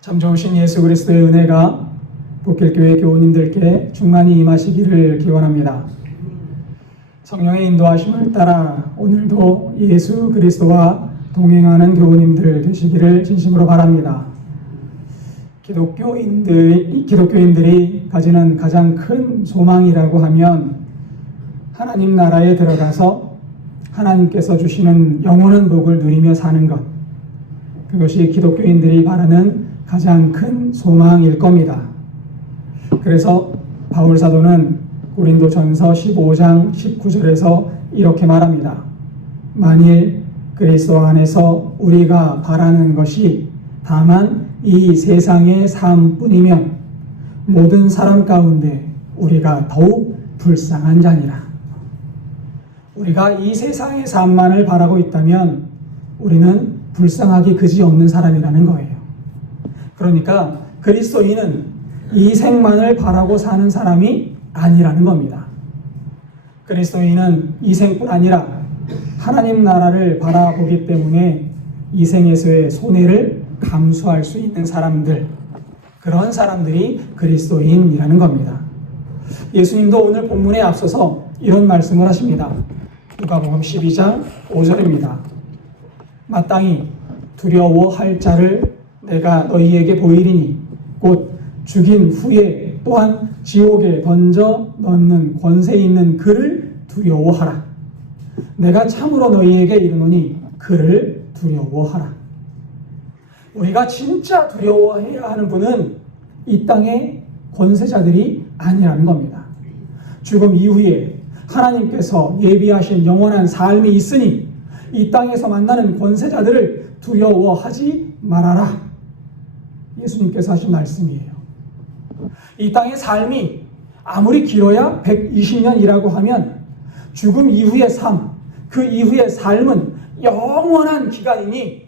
참 좋으신 예수 그리스도의 은혜가 복길교회 교우님들께 충만히 임하시기를 기원합니다. 성령의 인도하심을 따라 오늘도 예수 그리스도와 동행하는 교우님들 되시기를 진심으로 바랍니다. 기독교인들이 가지는 가장 큰 소망이라고 하면 하나님 나라에 들어가서 하나님께서 주시는 영원한 복을 누리며 사는 것, 그것이 기독교인들이 바라는 가장 큰 소망일 겁니다. 그래서 바울 사도는 고린도전서 15장 19절에서 이렇게 말합니다. 만일 그리스도 안에서 우리가 바라는 것이 다만 이 세상의 삶뿐이면 모든 사람 가운데 우리가 더욱 불쌍한 자니라. 우리가 이 세상의 삶만을 바라고 있다면 우리는 불쌍하기 그지없는 사람이라는 거예요. 그러니까 그리스도인은 이 생만을 바라고 사는 사람이 아니라는 겁니다. 그리스도인은 이 생뿐 아니라 하나님 나라를 바라보기 때문에 이 생에서의 손해를 감수할 수 있는 사람들, 그런 사람들이 그리스도인이라는 겁니다. 예수님도 오늘 본문에 앞서서 이런 말씀을 하십니다. 누가복음 12장 5절입니다. 마땅히 두려워할 자를 내가 너희에게 보이리니 곧 죽인 후에 또한 지옥에 던져 넣는 권세 있는 그를 두려워하라. 내가 참으로 너희에게 이르노니 그를 두려워하라. 우리가 진짜 두려워해야 하는 분은 이 땅의 권세자들이 아니라는 겁니다. 죽음 이후에 하나님께서 예비하신 영원한 삶이 있으니 이 땅에서 만나는 권세자들을 두려워하지 말아라. 예수님께서 하신 말씀이에요. 이 땅의 삶이 아무리 길어야 120년이라고 하면 죽음 이후의 삶, 그 이후의 삶은 영원한 기간이니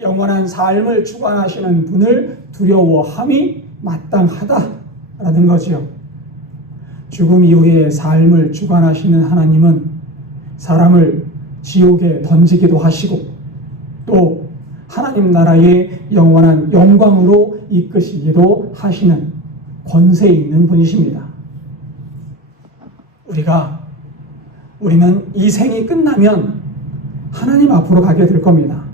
영원한 삶을 주관하시는 분을 두려워함이 마땅하다라는 거지요. 죽음 이후의 삶을 주관하시는 하나님은 사람을 지옥에 던지기도 하시고 또 하나님 나라의 영원한 영광으로 이끄시기도 하시는 권세 있는 분이십니다. 우리는 이 생이 끝나면 하나님 앞으로 가게 될 겁니다.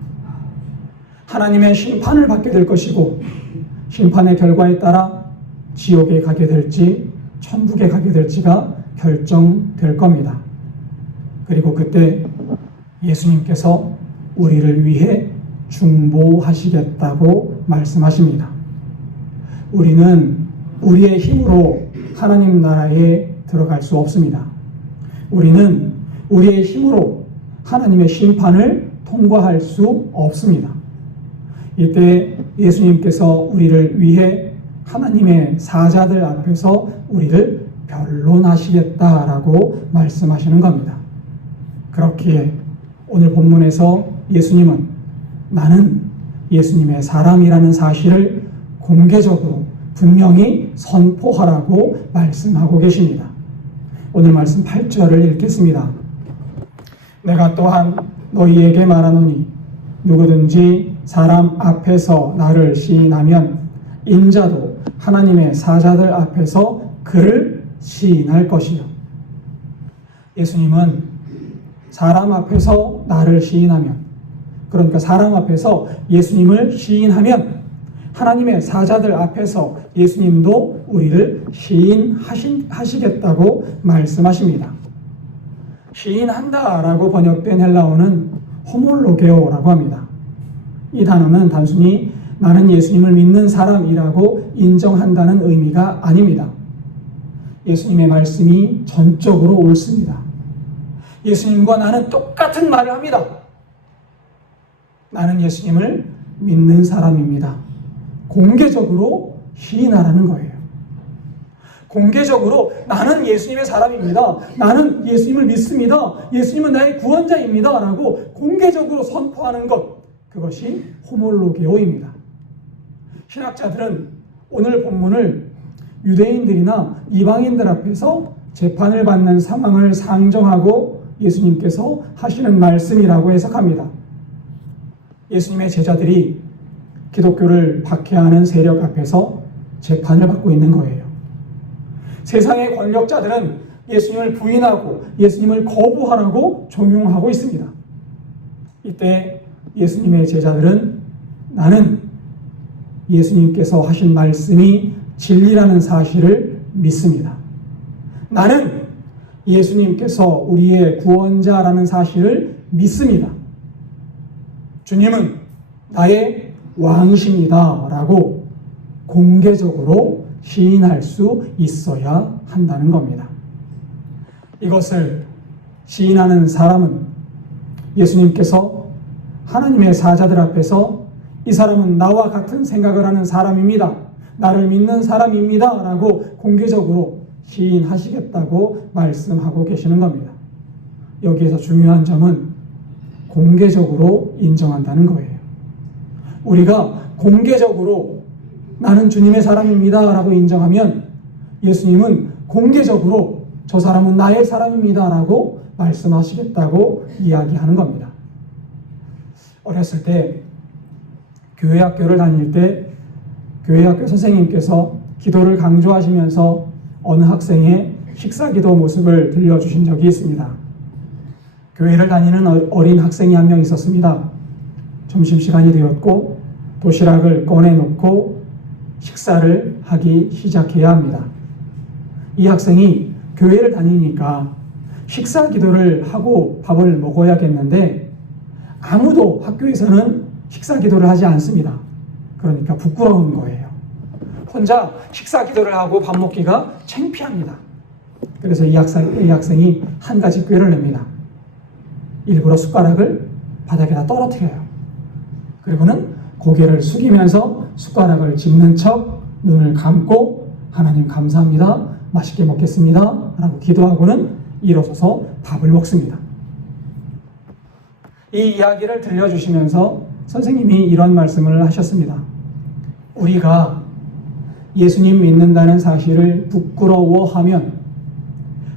하나님의 심판을 받게 될 것이고 심판의 결과에 따라 지옥에 가게 될지 천국에 가게 될지가 결정될 겁니다. 그리고 그때 예수님께서 우리를 위해 중보하시겠다고 말씀하십니다. 우리는 우리의 힘으로 하나님 나라에 들어갈 수 없습니다. 우리는 우리의 힘으로 하나님의 심판을 통과할 수 없습니다. 이때 예수님께서 우리를 위해 하나님의 사자들 앞에서 우리를 변론하시겠다라고 말씀하시는 겁니다. 그렇기에 오늘 본문에서 예수님은 나는 예수님의 사람이라는 사실을 공개적으로 분명히 선포하라고 말씀하고 계십니다. 오늘 말씀 8절을 읽겠습니다. 내가 또한 너희에게 말하노니 누구든지 사람 앞에서 나를 시인하면 인자도 하나님의 사자들 앞에서 그를 시인할 것이요. 예수님은 사람 앞에서 나를 시인하면, 그러니까 사람 앞에서 예수님을 시인하면 하나님의 사자들 앞에서 예수님도 우리를 시인하시겠다고 말씀하십니다. 시인한다라고 번역된 헬라어는 호몰로게오라고 합니다. 이 단어는 단순히 나는 예수님을 믿는 사람이라고 인정한다는 의미가 아닙니다. 예수님의 말씀이 전적으로 옳습니다. 예수님과 나는 똑같은 말을 합니다. 나는 예수님을 믿는 사람입니다. 공개적으로 시인하라는 거예요. 공개적으로 나는 예수님의 사람입니다. 나는 예수님을 믿습니다. 예수님은 나의 구원자입니다. 라고 공개적으로 선포하는 것, 그것이 호몰로게오입니다. 신학자들은 오늘 본문을 유대인들이나 이방인들 앞에서 재판을 받는 상황을 상정하고 예수님께서 하시는 말씀이라고 해석합니다. 예수님의 제자들이 기독교를 박해하는 세력 앞에서 재판을 받고 있는 거예요. 세상의 권력자들은 예수님을 부인하고 예수님을 거부하라고 종용하고 있습니다. 이때 예수님의 제자들은 나는 예수님께서 하신 말씀이 진리라는 사실을 믿습니다. 나는 예수님께서 우리의 구원자라는 사실을 믿습니다. 주님은 나의 왕이십니다. 라고 공개적으로 시인할 수 있어야 한다는 겁니다. 이것을 시인하는 사람은 예수님께서 하나님의 사자들 앞에서 이 사람은 나와 같은 생각을 하는 사람입니다. 나를 믿는 사람입니다. 라고 공개적으로 시인하시겠다고 말씀하고 계시는 겁니다. 여기에서 중요한 점은 공개적으로 인정한다는 거예요. 우리가 공개적으로 나는 주님의 사람입니다. 라고 인정하면 예수님은 공개적으로 저 사람은 나의 사람입니다. 라고 말씀하시겠다고 이야기하는 겁니다. 어렸을 때 교회 학교를 다닐 때 교회 학교 선생님께서 기도를 강조하시면서 어느 학생의 식사 기도 모습을 들려주신 적이 있습니다. 교회를 다니는 어린 학생이 한 명 있었습니다. 점심시간이 되었고 도시락을 꺼내놓고 식사를 하기 시작해야 합니다. 이 학생이 교회를 다니니까 식사 기도를 하고 밥을 먹어야겠는데 아무도 학교에서는 식사 기도를 하지 않습니다. 그러니까 부끄러운 거예요. 혼자 식사 기도를 하고 밥 먹기가 창피합니다. 그래서 이 학생이 한 가지 꾀를 냅니다. 일부러 숟가락을 바닥에다 떨어뜨려요. 그리고는 고개를 숙이면서 숟가락을 짚는 척 눈을 감고 하나님 감사합니다. 맛있게 먹겠습니다. 라고 기도하고는 일어서서 밥을 먹습니다. 이 이야기를 들려주시면서 선생님이 이런 말씀을 하셨습니다. 우리가 예수님 믿는다는 사실을 부끄러워하면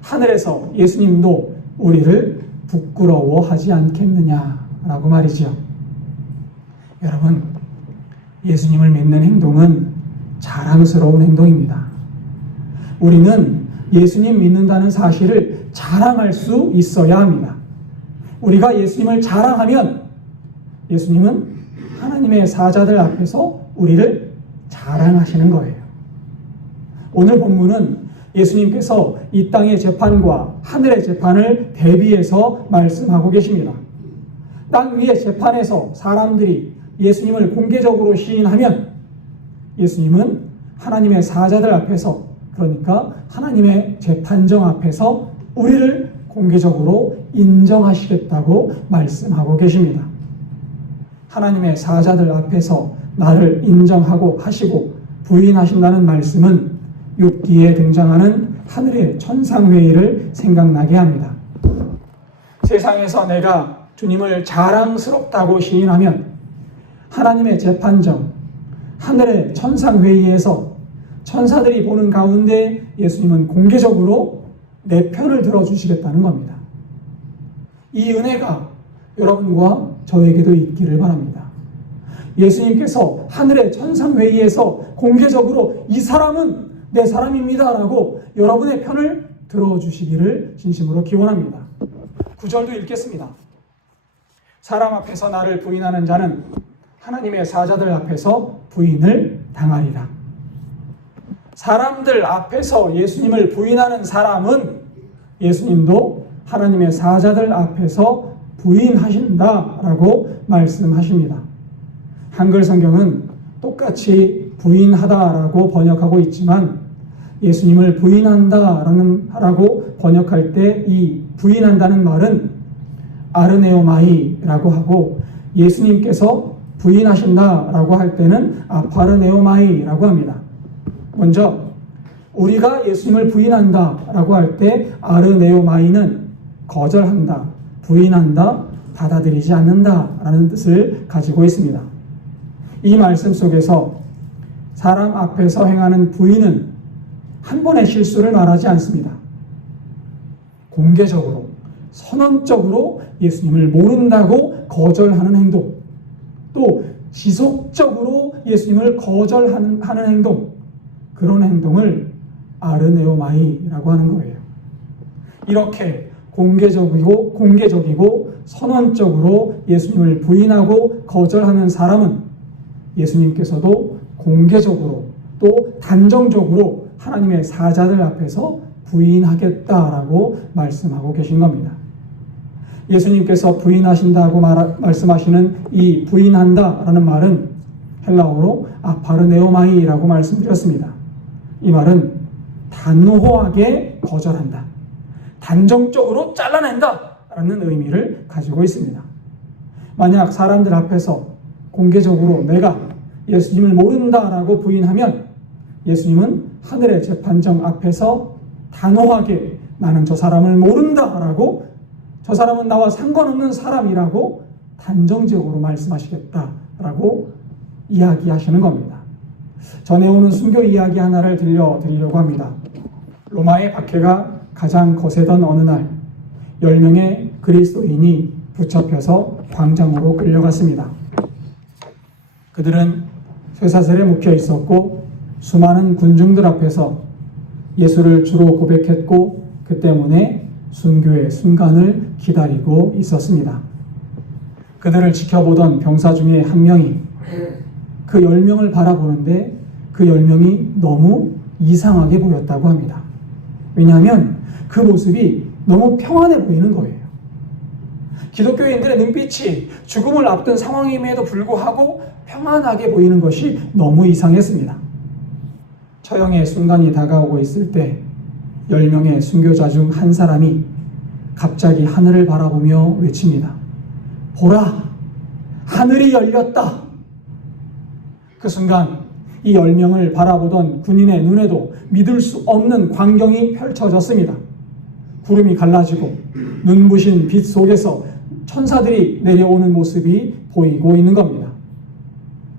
하늘에서 예수님도 우리를 부끄러워하지 않겠느냐라고 말이죠. 여러분, 예수님을 믿는 행동은 자랑스러운 행동입니다. 우리는 예수님 믿는다는 사실을 자랑할 수 있어야 합니다. 우리가 예수님을 자랑하면 예수님은 하나님의 사자들 앞에서 우리를 자랑하시는 거예요. 오늘 본문은 예수님께서 이 땅의 재판과 하늘의 재판을 대비해서 말씀하고 계십니다. 땅 위의 재판에서 사람들이 예수님을 공개적으로 시인하면 예수님은 하나님의 사자들 앞에서, 그러니까 하나님의 재판정 앞에서 우리를 공개적으로 인정하시겠다고 말씀하고 계십니다. 하나님의 사자들 앞에서 나를 인정하고 하시고 부인하신다는 말씀은 6기에 등장하는 하늘의 천상회의를 생각나게 합니다. 세상에서 내가 주님을 자랑스럽다고 시인하면 하나님의 재판정, 하늘의 천상회의에서 천사들이 보는 가운데 예수님은 공개적으로 내 편을 들어주시겠다는 겁니다. 이 은혜가 여러분과 저에게도 있기를 바랍니다. 예수님께서 하늘의 천상회의에서 공개적으로 이 사람은 내 사람입니다 라고 여러분의 편을 들어주시기를 진심으로 기원합니다. 9절도 읽겠습니다. 사람 앞에서 나를 부인하는 자는 하나님의 사자들 앞에서 부인을 당하리라. 사람들 앞에서 예수님을 부인하는 사람은 예수님도 하나님의 사자들 앞에서 부인하신다라고 말씀하십니다. 한글 성경은 똑같이 부인하다라고 번역하고 있지만 예수님을 부인한다라고 번역할 때 이 부인한다는 말은 아르네오마이라고 하고 예수님께서 부인하신다라고 할 때는 아파르네오마이라고 합니다. 먼저 우리가 예수님을 부인한다라고 할 때 아르네오마이는 거절한다, 부인한다, 받아들이지 않는다라는 뜻을 가지고 있습니다. 이 말씀 속에서 사람 앞에서 행하는 부인은 한 번의 실수를 말하지 않습니다. 공개적으로, 선언적으로 예수님을 모른다고 거절하는 행동, 또 지속적으로 예수님을 거절하는 행동, 그런 행동을 아르네오마이라고 하는 거예요. 이렇게 공개적이고 선언적으로 예수님을 부인하고 거절하는 사람은 예수님께서도 공개적으로 또 단정적으로 하나님의 사자들 앞에서 부인하겠다라고 말씀하고 계신 겁니다. 예수님께서 부인하신다고 말씀하시는 이 부인한다라는 말은 헬라어로 아파르네오마이라고 말씀드렸습니다. 이 말은 단호하게 거절한다, 단정적으로 잘라낸다 라는 의미를 가지고 있습니다. 만약 사람들 앞에서 공개적으로 내가 예수님을 모른다라고 부인하면 예수님은 하늘의 재판정 앞에서 단호하게 나는 저 사람을 모른다라고, 저 사람은 나와 상관없는 사람이라고 단정적으로 말씀하시겠다라고 이야기하시는 겁니다. 전해오는 순교 이야기 하나를 들려드리려고 합니다. 로마의 박해가 가장 거세던 어느 날 10명의 그리스도인이 붙잡혀서 광장으로 끌려갔습니다. 그들은 쇠사슬에 묶여 있었고 수많은 군중들 앞에서 예수를 주로 고백했고 그 때문에 순교의 순간을 기다리고 있었습니다. 그들을 지켜보던 병사 중에 한 명이 그 10명을 바라보는데 그 10명이 너무 이상하게 보였다고 합니다. 왜냐하면 그 모습이 너무 평안해 보이는 거예요. 기독교인들의 눈빛이 죽음을 앞둔 상황임에도 불구하고 평안하게 보이는 것이 너무 이상했습니다. 처형의 순간이 다가오고 있을 때 10명의 순교자 중 한 사람이 갑자기 하늘을 바라보며 외칩니다. 보라! 하늘이 열렸다! 그 순간 이 10명을 바라보던 군인의 눈에도 믿을 수 없는 광경이 펼쳐졌습니다. 구름이 갈라지고 눈부신 빛 속에서 천사들이 내려오는 모습이 보이고 있는 겁니다.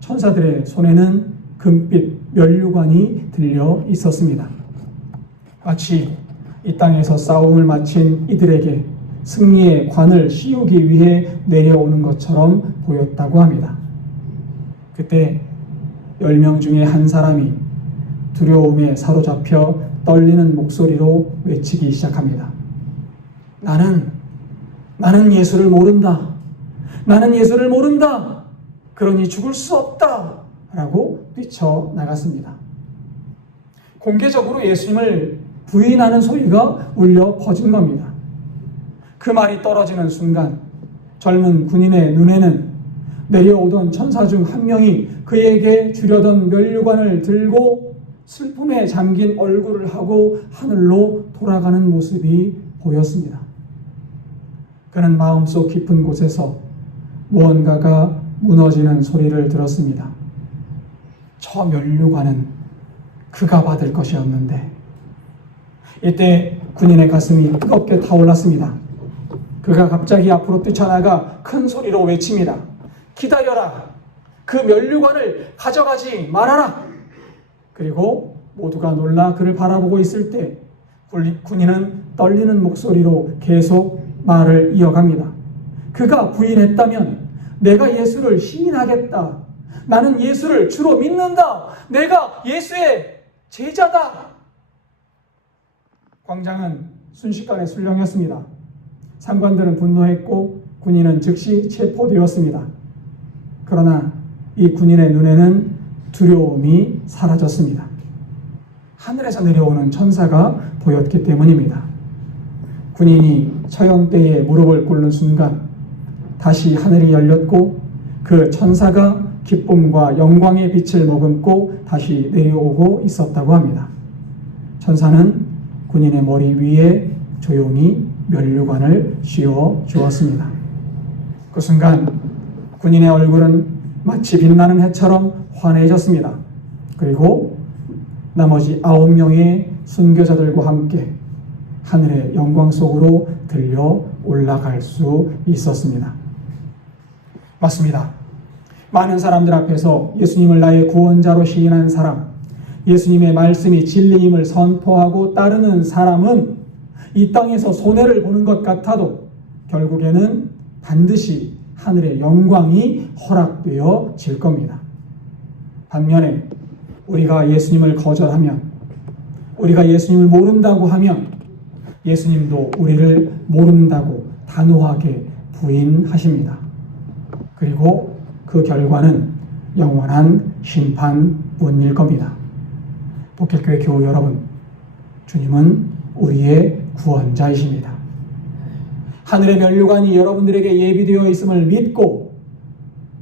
천사들의 손에는 금빛 면류관이 들려 있었습니다. 마치 이 땅에서 싸움을 마친 이들에게 승리의 관을 씌우기 위해 내려오는 것처럼 보였다고 합니다. 그때 10명 중에 한 사람이 두려움에 사로잡혀 떨리는 목소리로 외치기 시작합니다. 나는 예수를 모른다. 나는 예수를 모른다. 그러니 죽을 수 없다. 라고 뛰쳐나갔습니다. 공개적으로 예수님을 부인하는 소리가 울려 퍼진 겁니다. 그 말이 떨어지는 순간 젊은 군인의 눈에는 내려오던 천사 중 한 명이 그에게 주려던 면류관을 들고 슬픔에 잠긴 얼굴을 하고 하늘로 돌아가는 모습이 보였습니다. 그는 마음속 깊은 곳에서 무언가가 무너지는 소리를 들었습니다. 저 면류관은 그가 받을 것이었는데. 이때 군인의 가슴이 뜨겁게 타올랐습니다. 그가 갑자기 앞으로 뛰쳐나가 큰 소리로 외칩니다. 기다려라! 그 면류관을 가져가지 말아라! 그리고 모두가 놀라 그를 바라보고 있을 때 군인은 떨리는 목소리로 계속 말을 이어갑니다. 그가 부인했다면 내가 예수를 시인하겠다. 나는 예수를 주로 믿는다. 내가 예수의 제자다. 광장은 순식간에 술렁였습니다. 상관들은 분노했고 군인은 즉시 체포되었습니다. 그러나 이 군인의 눈에는 두려움이 사라졌습니다. 하늘에서 내려오는 천사가 보였기 때문입니다. 군인이 처형대에 무릎을 꿇는 순간 다시 하늘이 열렸고 그 천사가 기쁨과 영광의 빛을 머금고 다시 내려오고 있었다고 합니다. 천사는 군인의 머리 위에 조용히 면류관을 씌워 주었습니다. 그 순간 군인의 얼굴은 마치 빛나는 해처럼 환해졌습니다. 그리고 나머지 9명의 순교자들과 함께 하늘의 영광 속으로 들려 올라갈 수 있었습니다. 맞습니다. 많은 사람들 앞에서 예수님을 나의 구원자로 시인한 사람, 예수님의 말씀이 진리임을 선포하고 따르는 사람은 이 땅에서 손해를 보는 것 같아도 결국에는 반드시 하늘의 영광이 허락되어질 겁니다. 반면에 우리가 예수님을 거절하면, 우리가 예수님을 모른다고 하면 예수님도 우리를 모른다고 단호하게 부인하십니다. 그리고 그 결과는 영원한 심판뿐일 겁니다. 복길교회 교우 여러분, 주님은 우리의 구원자이십니다. 하늘의 면류관이 여러분들에게 예비되어 있음을 믿고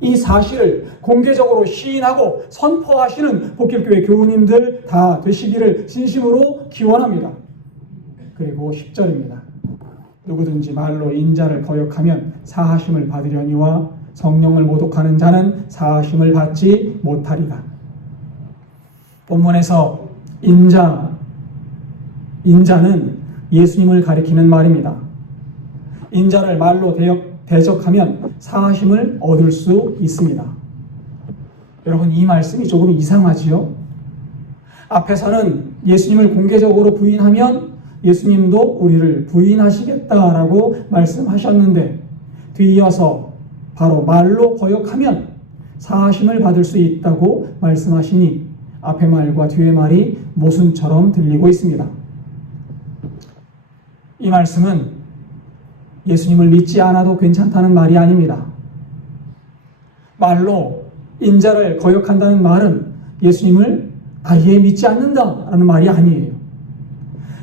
이 사실을 공개적으로 시인하고 선포하시는 복길교회 교우님들 다 되시기를 진심으로 기원합니다. 그리고 10절입니다. 누구든지 말로 인자를 거역하면 사하심을 받으려니와 성령을 모독하는 자는 사하심을 받지 못하리라. 본문에서 인자는 예수님을 가리키는 말입니다. 인자를 말로 대적하면 사하심을 얻을 수 있습니다. 여러분, 이 말씀이 조금 이상하지요? 앞에서는 예수님을 공개적으로 부인하면 예수님도 우리를 부인하시겠다라고 말씀하셨는데, 뒤이어서 바로 말로 거역하면 사하심을 받을 수 있다고 말씀하시니 앞의 말과 뒤의 말이 모순처럼 들리고 있습니다. 이 말씀은 예수님을 믿지 않아도 괜찮다는 말이 아닙니다. 말로 인자를 거역한다는 말은 예수님을 아예 믿지 않는다라는 말이 아니에요.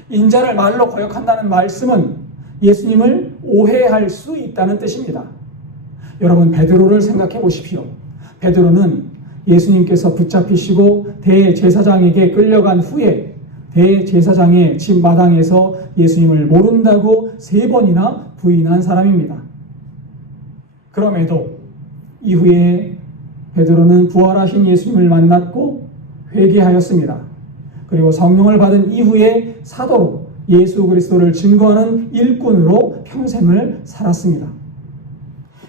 인자를 말로 거역한다는 말씀은 예수님을 오해할 수 있다는 뜻입니다. 여러분, 베드로를 생각해 보십시오. 베드로는 예수님께서 붙잡히시고 대제사장에게 끌려간 후에 대제사장의 집 마당에서 예수님을 모른다고 3번이나 부인한 사람입니다. 그럼에도 이후에 베드로는 부활하신 예수님을 만났고 회개하였습니다. 그리고 성령을 받은 이후에 사도로 예수 그리스도를 증거하는 일꾼으로 평생을 살았습니다.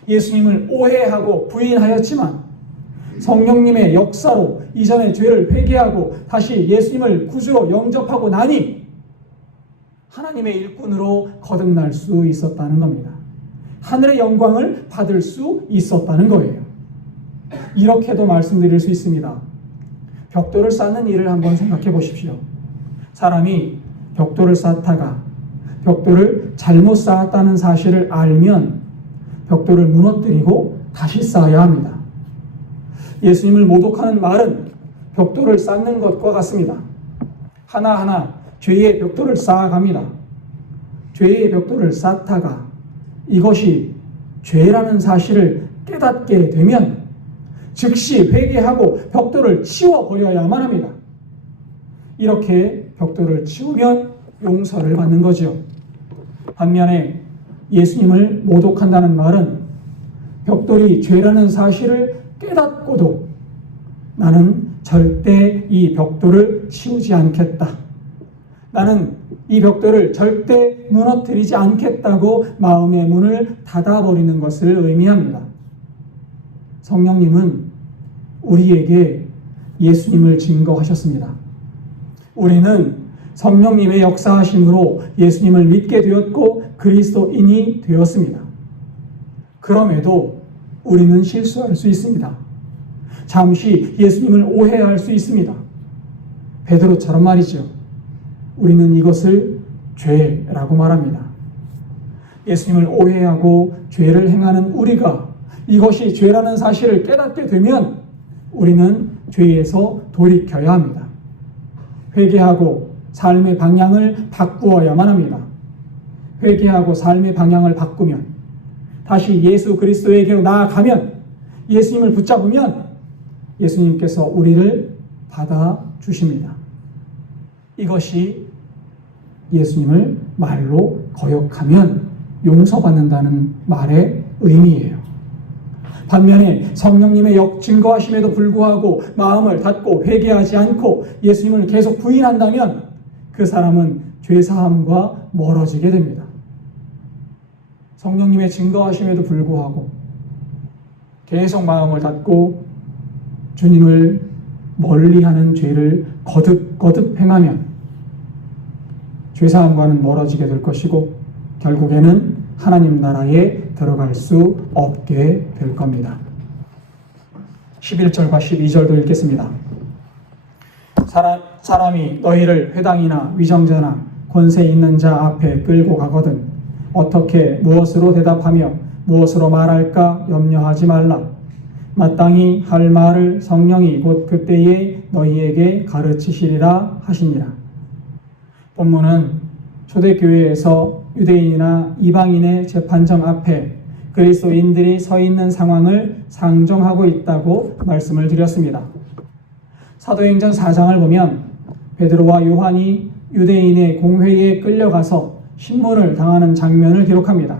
예수님을 오해하고 부인하였지만 성령님의 역사로 이전의 죄를 회개하고 다시 예수님을 구주로 영접하고 나니 하나님의 일꾼으로 거듭날 수 있었다는 겁니다. 하늘의 영광을 받을 수 있었다는 거예요. 이렇게도 말씀드릴 수 있습니다. 벽돌을 쌓는 일을 한번 생각해 보십시오. 사람이 벽돌을 쌓다가 벽돌을 잘못 쌓았다는 사실을 알면 벽돌을 무너뜨리고 다시 쌓아야 합니다. 예수님을 모독하는 말은 벽돌을 쌓는 것과 같습니다. 하나하나 죄의 벽돌을 쌓아갑니다. 죄의 벽돌을 쌓다가 이것이 죄라는 사실을 깨닫게 되면 즉시 회개하고 벽돌을 치워버려야만 합니다. 이렇게 벽돌을 치우면 용서를 받는 거죠. 반면에 예수님을 모독한다는 말은 벽돌이 죄라는 사실을 깨닫고도 나는 절대 이 벽돌을 치우지 않겠다. 나는 이 벽돌을 절대 무너뜨리지 않겠다고 마음의 문을 닫아버리는 것을 의미합니다. 성령님은 우리에게 예수님을 증거하셨습니다. 우리는 성령님의 역사하심으로 예수님을 믿게 되었고 그리스도인이 되었습니다. 그럼에도 우리는 실수할 수 있습니다. 잠시 예수님을 오해할 수 있습니다. 베드로처럼 말이죠. 우리는 이것을 죄라고 말합니다. 예수님을 오해하고 죄를 행하는 우리가 이것이 죄라는 사실을 깨닫게 되면 우리는 죄에서 돌이켜야 합니다. 회개하고 삶의 방향을 바꾸어야만 합니다. 회개하고 삶의 방향을 바꾸면 다시 예수 그리스도에게로 나아가면 예수님을 붙잡으면 예수님께서 우리를 받아주십니다. 이것이 예수님을 말로 거역하면 용서받는다는 말의 의미예요. 반면에 성령님의 증거하심에도 불구하고 마음을 닫고 회개하지 않고 예수님을 계속 부인한다면 그 사람은 죄사함과 멀어지게 됩니다. 성령님의 증거하심에도 불구하고 계속 마음을 닫고 주님을 멀리하는 죄를 거듭 행하면 죄사함과는 멀어지게 될 것이고 결국에는 하나님 나라에 들어갈 수 없게 될 겁니다. 11절과 12절도 읽겠습니다. 사람이 너희를 회당이나 위정자나 권세 있는 자 앞에 끌고 가거든 어떻게 무엇으로 대답하며 무엇으로 말할까 염려하지 말라. 마땅히 할 말을 성령이 곧 그때에 너희에게 가르치시리라 하시니라. 본문은 초대교회에서 유대인이나 이방인의 재판정 앞에 그리스도인들이 서 있는 상황을 상정하고 있다고 말씀을 드렸습니다. 사도행전 4장을 보면 베드로와 요한이 유대인의 공회에 끌려가서 신문을 당하는 장면을 기록합니다.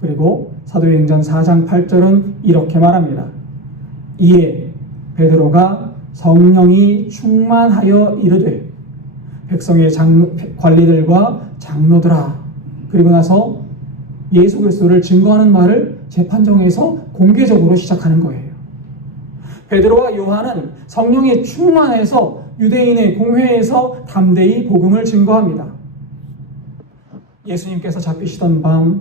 그리고 사도행전 4장 8절은 이렇게 말합니다. 이에 베드로가 성령이 충만하여 이르되 백성의 관리들과 장로들아, 그리고 나서 예수 그리스도를 증거하는 말을 재판정에서 공개적으로 시작하는 거예요. 베드로와 요한은 성령이 충만해서 유대인의 공회에서 담대히 복음을 증거합니다. 예수님께서 잡히시던 밤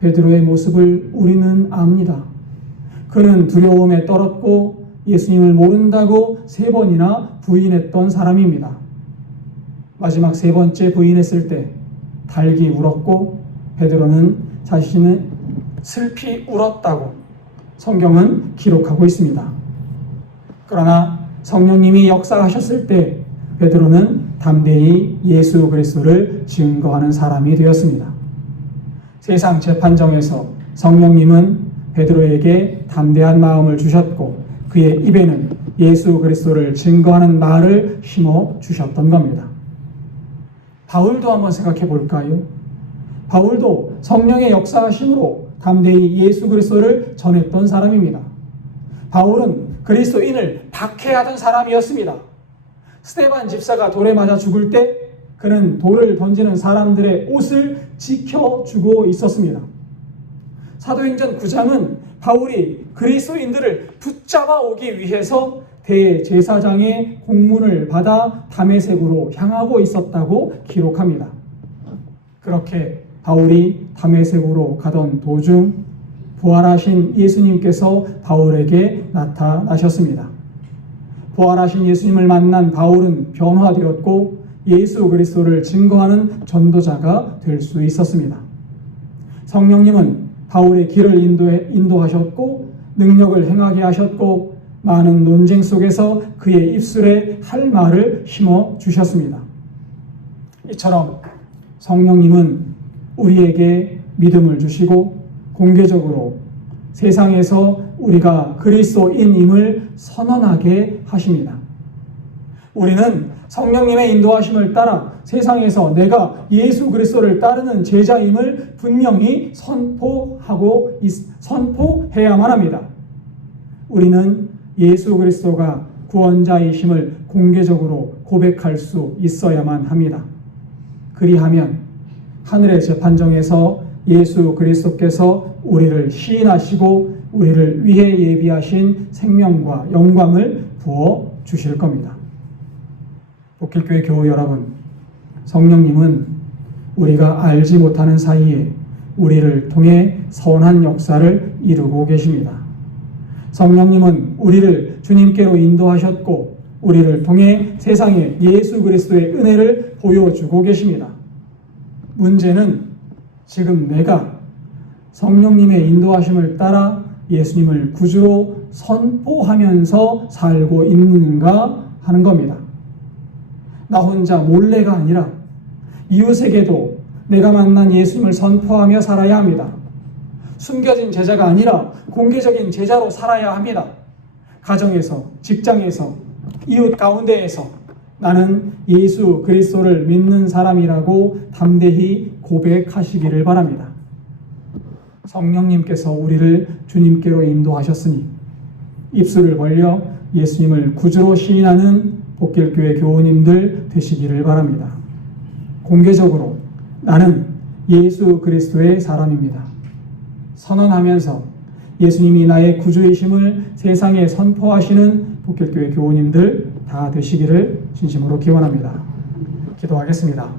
베드로의 모습을 우리는 압니다. 그는 두려움에 떨었고 예수님을 모른다고 3번이나 부인했던 사람입니다. 마지막 3번째 부인했을 때 달기 울었고 베드로는 자신을 슬피 울었다고 성경은 기록하고 있습니다. 그러나 성령님이 역사하셨을 때 베드로는 담대히 예수 그리스도를 증거하는 사람이 되었습니다. 세상 재판정에서 성령님은 베드로에게 담대한 마음을 주셨고 그의 입에는 예수 그리스도를 증거하는 말을 심어 주셨던 겁니다. 바울도 한번 생각해 볼까요? 바울도 성령의 역사하심으로 담대히 예수 그리스도를 전했던 사람입니다. 바울은 그리스도인을 박해하던 사람이었습니다. 스데반 집사가 돌에 맞아 죽을 때 그는 돌을 던지는 사람들의 옷을 지켜주고 있었습니다. 사도행전 9장은 바울이 그리스도인들을 붙잡아 오기 위해서 대제사장의 공문을 받아 다메섹으로 향하고 있었다고 기록합니다. 그렇게 바울이 다메섹으로 가던 도중 부활하신 예수님께서 바울에게 나타나셨습니다. 부활하신 예수님을 만난 바울은 변화되었고 예수 그리스도를 증거하는 전도자가 될 수 있었습니다. 성령님은 바울의 길을 인도하셨고 능력을 행하게 하셨고 많은 논쟁 속에서 그의 입술에 할 말을 심어 주셨습니다. 이처럼 성령님은 우리에게 믿음을 주시고 공개적으로 세상에서 우리가 그리스도인임을 선언하게 하십니다. 우리는 성령님의 인도하심을 따라 세상에서 내가 예수 그리스도를 따르는 제자임을 분명히 선포해야만 합니다. 우리는 예수 그리스도가 구원자이심을 공개적으로 고백할 수 있어야만 합니다. 그리하면 하늘의 재판정에서 예수 그리스도께서 우리를 시인하시고 우리를 위해 예비하신 생명과 영광을 부어 주실 겁니다. 복길교회 교우 여러분, 성령님은 우리가 알지 못하는 사이에 우리를 통해 선한 역사를 이루고 계십니다. 성령님은 우리를 주님께로 인도하셨고 우리를 통해 세상에 예수 그리스도의 은혜를 보여주고 계십니다. 문제는 지금 내가 성령님의 인도하심을 따라 예수님을 구주로 선포하면서 살고 있는가 하는 겁니다. 나 혼자 몰래가 아니라 이웃에게도 내가 만난 예수님을 선포하며 살아야 합니다. 숨겨진 제자가 아니라 공개적인 제자로 살아야 합니다. 가정에서, 직장에서, 이웃 가운데에서 나는 예수 그리스도를 믿는 사람이라고 담대히 고백하시기를 바랍니다. 성령님께서 우리를 주님께로 인도하셨으니 입술을 벌려 예수님을 구주로 시인하는 복길교회 교우님들 되시기를 바랍니다. 공개적으로 나는 예수 그리스도의 사람입니다. 선언하면서 예수님이 나의 구주이심을 세상에 선포하시는 복길교회 교우님들 다 되시기를 진심으로 기원합니다. 기도하겠습니다.